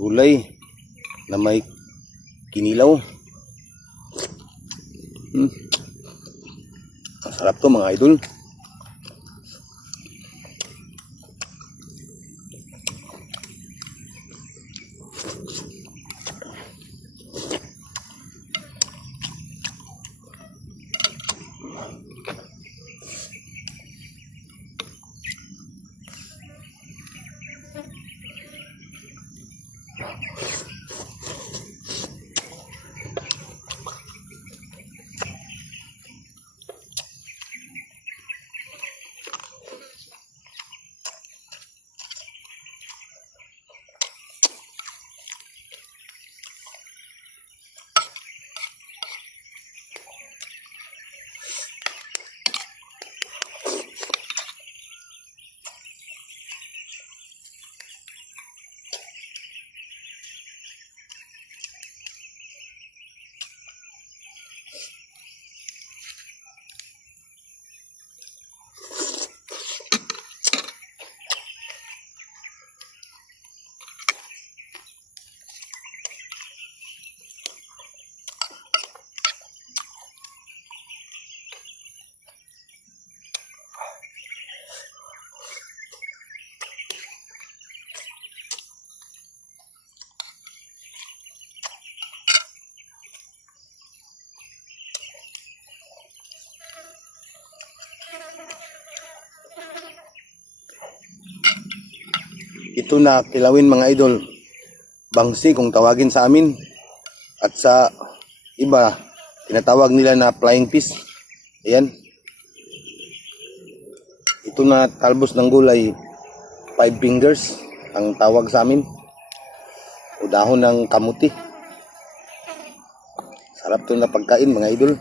gulay na may kinilaw. Masarap to mga idol. Ito na kilawin mga idol, bangsi kung tawagin sa amin, at sa iba tinatawag nila na flying fish. Ayan, ito na talbos ng gulay, 5 fingers ang tawag sa amin, o dahon ng kamuti. Sarap to na pagkain mga idol.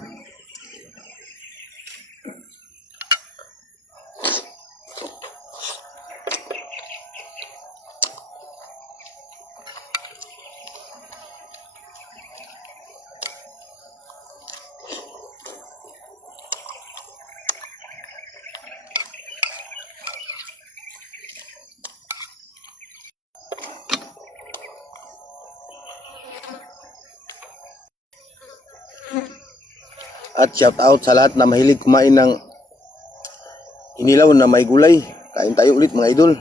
At shout out sa lahat na mahilig kumain ng inilaw na may gulay. Kain tayo ulit mga idol.